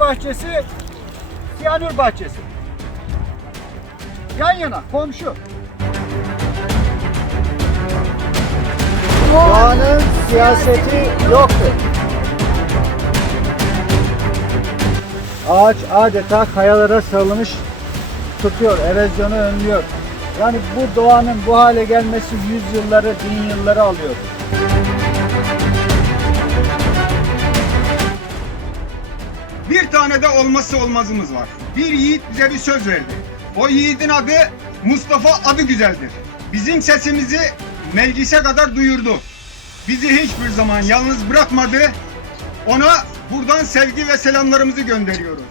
bahçesi, siyanür bahçesi. Yan yana, komşu. Doğanın siyaseti yoktur. Ağaç adeta kayalara sarılmış tutuyor, erozyonu önlüyor. Yani bu doğanın bu hale gelmesi yüzyılları, bin yılları alıyor. Bir tane de olmazsa olmazımız var. Bir yiğit bize bir söz verdi. O yiğidin adı Mustafa adı güzeldir. Bizim sesimizi meclise kadar duyurdu. Bizi hiçbir zaman yalnız bırakmadı. Ona buradan sevgi ve selamlarımızı gönderiyoruz.